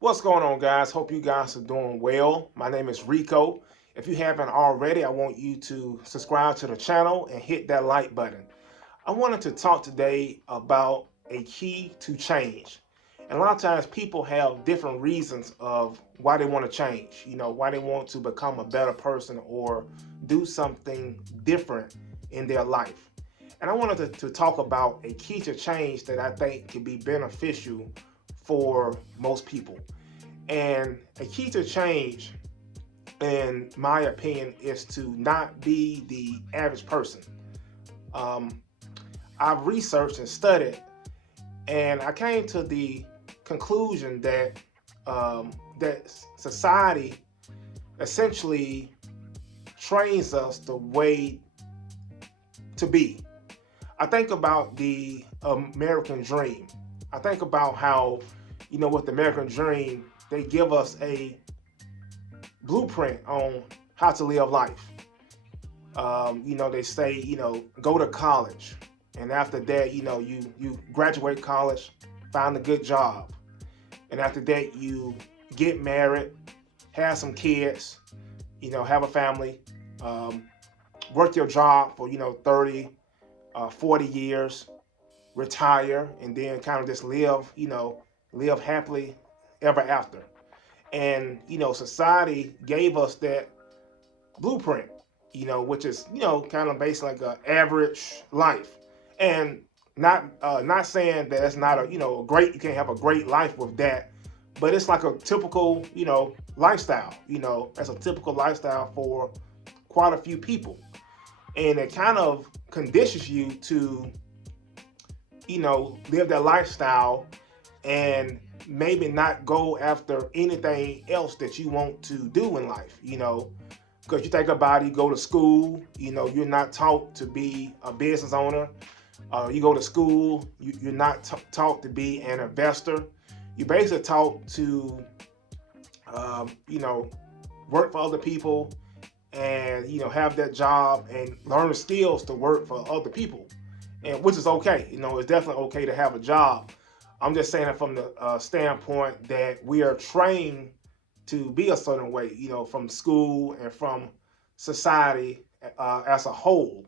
What's going on, guys? Hope you guys are doing well. My name is Rico. If you haven't already, I want you to subscribe to the channel and hit that like button. I wanted to talk today about a key to change. And a lot of times people have different reasons of why they want to change, why they want to become a better person or do something different in their life. And I wanted to talk about a key to change that I think can be beneficial for most people. And a key to change, in my opinion, is to not be the average person. Um, I've researched and studied, and I came to the conclusion that society essentially trains us the way to be. I think about the American dream. I think about how, with the American dream, they give us a blueprint on how to live life. They say, go to college. And after that, you graduate college, find a good job. And after that, you get married, have some kids, have a family, work your job for, 30, 40 years, retire, and then kind of just live happily ever after. And, society gave us that blueprint, which is, kind of based like an average life. And not saying that it's not a great, you can't have a great life with that, but it's like a typical, lifestyle. That's a typical lifestyle for quite a few people. And it kind of conditions you to, live that lifestyle and maybe not go after anything else that you want to do in life, because you think about it, you go to school, you're not taught to be a business owner. You go to school, you're not taught to be an investor. You're basically taught to, work for other people and, have that job and learn the skills to work for other people. And which is okay. It's definitely okay to have a job. I'm just saying it from the standpoint that we are trained to be a certain way, from school and from society as a whole.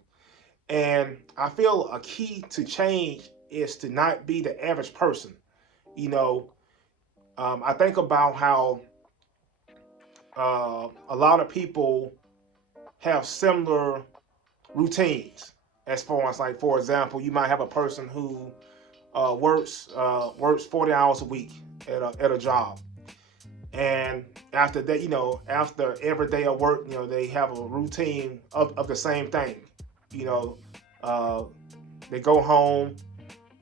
And I feel a key to change is to not be the average person. You know, I think about how a lot of people have similar routines. As far as, like, for example, you might have a person who works 40 hours a week at a job, and after that, after every day of work, they have a routine of the same thing. You know, uh, they go home,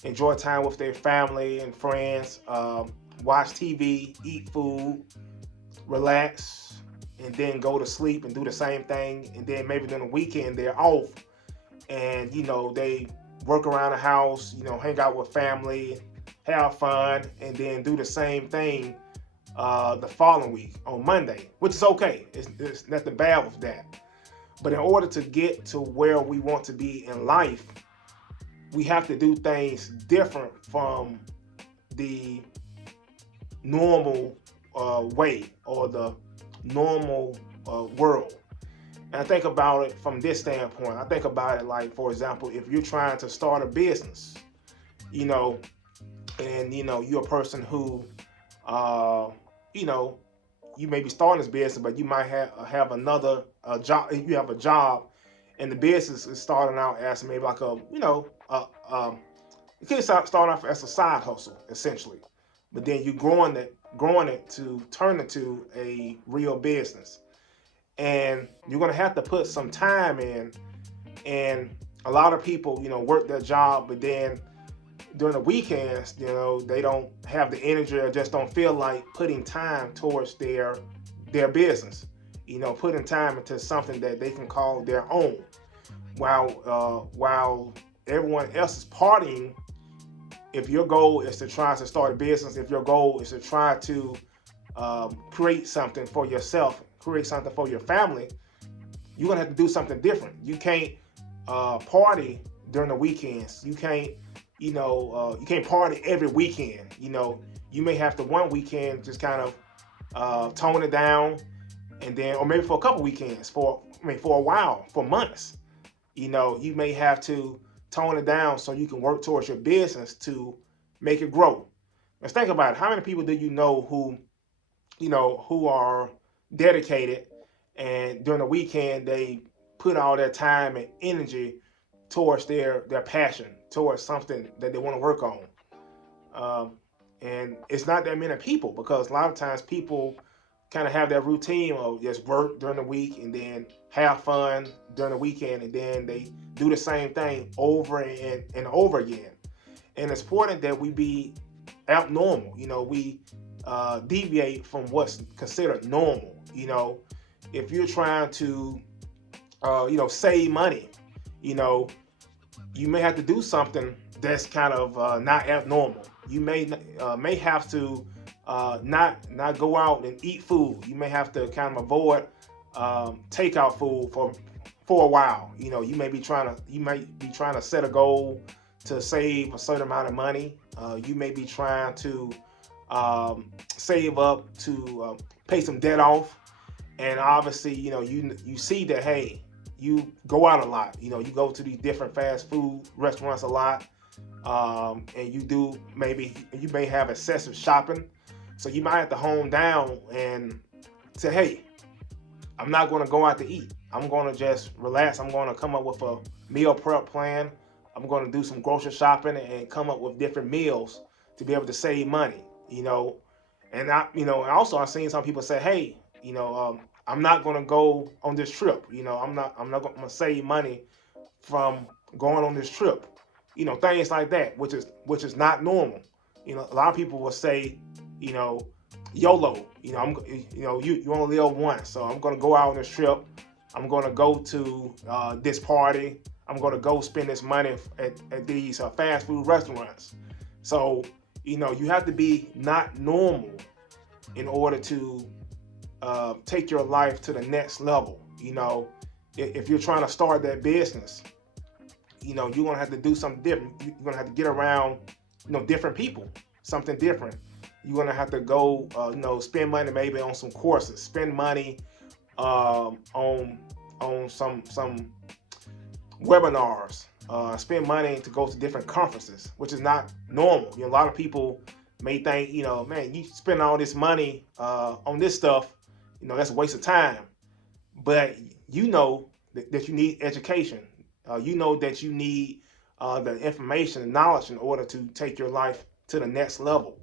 enjoy time with their family and friends, watch TV, eat food, relax, and then go to sleep and do the same thing. And then maybe during the weekend they're off, and they work around the house, hang out with family, have fun, and then do the same thing the following week on Monday, which is okay. It's nothing bad with that. But in order to get to where we want to be in life, we have to do things different from the normal way or the normal world. And I think about it from this standpoint. I think about it like, for example, if you're trying to start a business, and you're a person who, uh, you know, you may be starting this business, but you might have another job. You have a job, and the business is starting out as maybe like it can start off as a side hustle essentially, but then you growing it to turn into a real business, and you're gonna have to put some time in. And a lot of people, work their job, but then during the weekends, they don't have the energy or just don't feel like putting time towards their business. Putting time into something that they can call their own, while everyone else is partying. If your goal is to try to start a business, if your goal is to try to create something for yourself, create something for your family, you're gonna have to do something different. You can't party during the weekends. You can't, you can't party every weekend. You may have to one weekend just kind of tone it down, and then, or maybe for a couple weekends, for a while, for months, you may have to tone it down so you can work towards your business to make it grow. Let's think about it. How many people do you know who are dedicated, and during the weekend they put all their time and energy towards their passion, towards something that they want to work on? Um, and it's not that many people, because a lot of times people kind of have that routine of just work during the week and then have fun during the weekend, and then they do the same thing over and over again. And it's important that we be abnormal. We deviate from what's considered normal. If you're trying to save money, you know you may have to do something that's kind of not abnormal. You may have to not go out and eat food. You may have to kind of avoid takeout food for a while. You may be trying to set a goal to save a certain amount of money. You may be trying to save up to pay some debt off, and obviously you see that, hey, you go out a lot. You go to these different fast food restaurants a lot, and you may have excessive shopping. So you might have to hone down and say, hey, I'm not going to go out to eat. I'm going to just relax. I'm going to come up with a meal prep plan. I'm going to do some grocery shopping and come up with different meals to be able to save money. And I've seen some people say, hey, I'm not going to go on this trip. I'm not going to save money from going on this trip. Things like that, which is not normal. A lot of people will say, YOLO. You only live once, so I'm going to go out on this trip. I'm going to go to this party. I'm going to go spend this money at these fast food restaurants. So you have to be not normal in order to take your life to the next level. If you're trying to start that business, you're going to have to do something different. You're going to have to get around, different people, something different. You're going to have to go, spend money maybe on some courses, spend money on some webinars, spend money to go to different conferences, which is not normal. A lot of people may think, man, you spend all this money on this stuff, that's a waste of time. But that you need education. That you need the information and knowledge in order to take your life to the next level.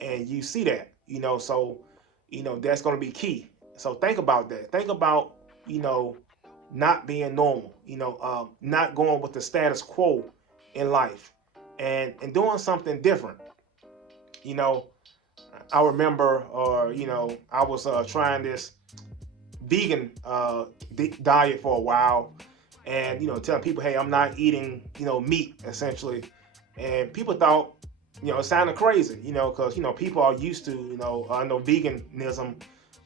And you see that, so, that's going to be key. So think about that. Think about, not being normal, not going with the status quo in life, and doing something different. I remember, I was trying this vegan diet for a while, and telling people, hey, I'm not eating meat, essentially. And people thought it sounded crazy, because people are used to, I know veganism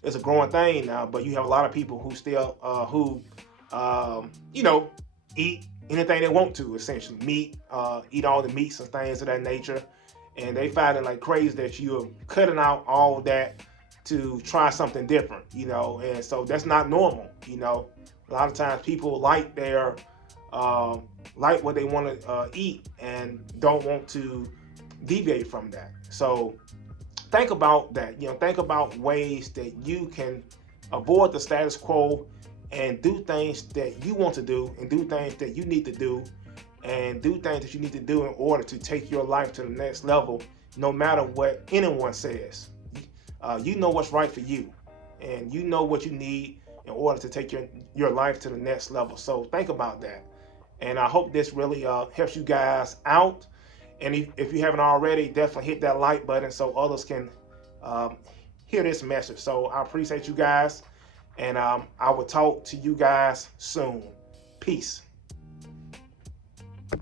is a growing thing now, but you have a lot of people who still eat anything they want to, essentially meat, eat all the meats and things of that nature. And they find it like crazy that you're cutting out all of that to try something different, and so that's not normal. A lot of times people like what they want to eat and don't want to deviate from that. So think about that. Think about ways that you can avoid the status quo and do things that you want to do, and do things that you need to do, and do things that you need to do in order to take your life to the next level, no matter what anyone says. You know what's right for you, and you know what you need in order to take your life to the next level. So think about that. And I hope this really helps you guys out. And if you haven't already, definitely hit that like button so others can hear this message. So I appreciate you guys, and I will talk to you guys soon. Peace.